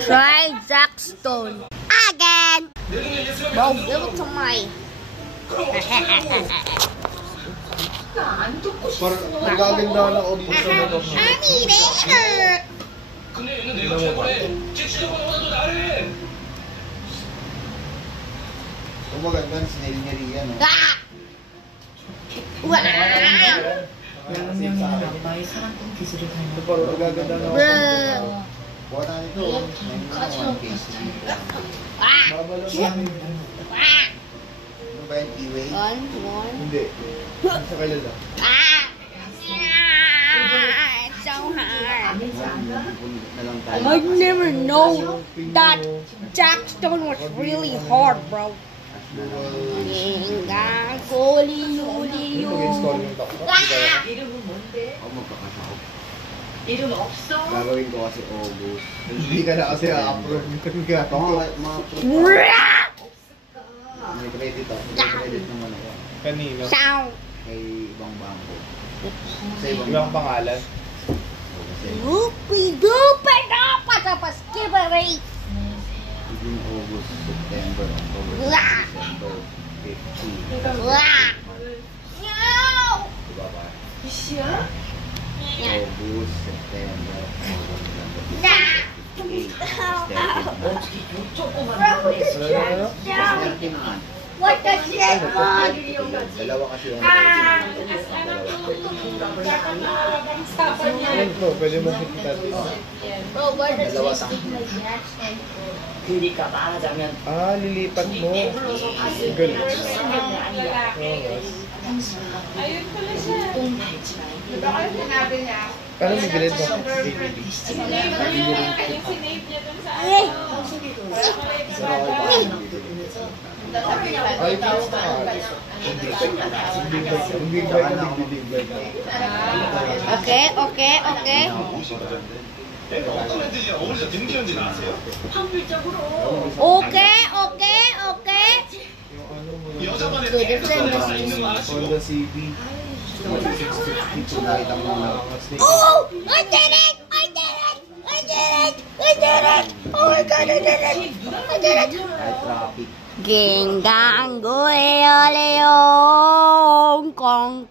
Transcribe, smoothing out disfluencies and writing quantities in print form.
Try Jackstone. Again! Bro, give it to my... Parang nagaganda na ako dito sa mga Kung maganda, sinili-nili yan. 양념이 아빠의 사랑꾼 기술을 닮은 Parang nagaganda na ako. Bruh. Kuha na nito. Ano ba yung e-way? One. Hindi. Sa kalala. It's so hard. I never know that Jackstone was really hard, bro. 이름은 뭔데? 이름 없어? Gagawin ko kasi August. Hindi ka na kasi a-approve. May credit ako. May credit naman ako. Kanino? Sound. Kay ibang bangko. Sa Ibang pangalan? Loopy doopy doopy tapos skibbery. June, August, September, October, Wah! December, 15. Wah! No! Diba ba? 시야? August, September, November, Nah! 어떻게 조그만 거에 Ano? 13 naman. What the shit, man? Dalawa kasi yung Ayun po, pwede mo kita dito. Bro, what the Dalawa shit? 그러니까 말하자면 Ah, lilipat mo. 불러서 봤을 때 Galing. 생각이 아니야. Ayun pala siya. 똥 밟지 말고. Diba kayo sinabi niya? Paano may bilid mo? Sinave niya dun sa Eh! Ay, ito yung pangalan. Hindi ba? Okay. 확률적으로 Good friend. Honda CB. 662 nakita mo na. Oh! I did it! Oh my god, I did it! Kahit traffic. Gingang guleo leong kong